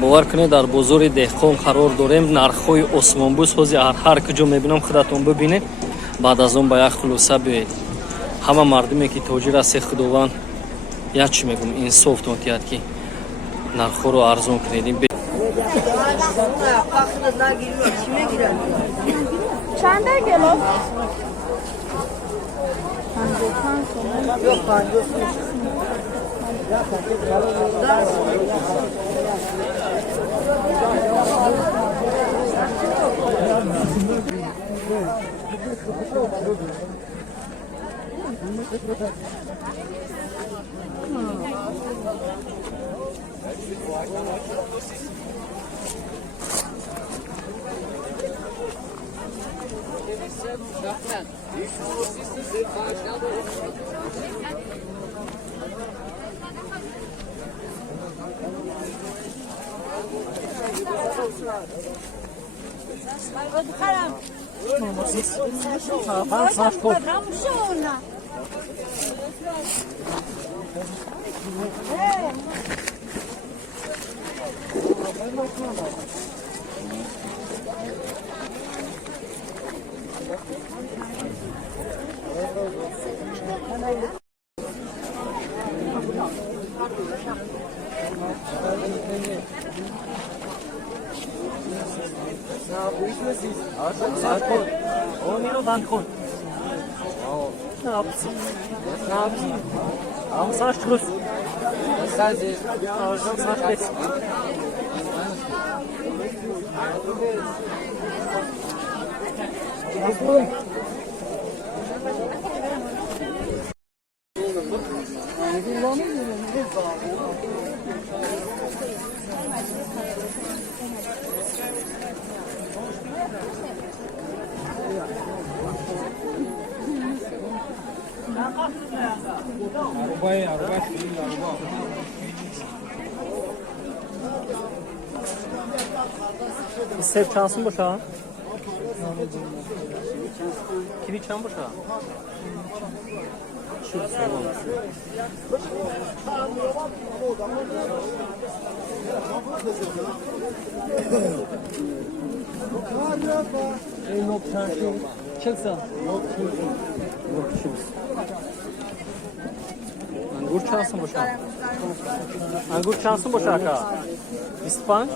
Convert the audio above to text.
бовар кунед дар бозори деҳқон қарор дорем. Нархҳои осмонбӯс ҳозир ҳар куҷо мебинам, худатон бибинед. баъд аз он ба як хулоса биёед. ҳама мардуме ки тоҷир аст, худованд як чӣ мегӯм, инсофтон тиҳад ки нархҳоро арзон кунедем. چنده گلو؟ Sev çansın boşa. Kivi çan boşa. Angur çansın boşa. Angur çansın boşa ka. İspan.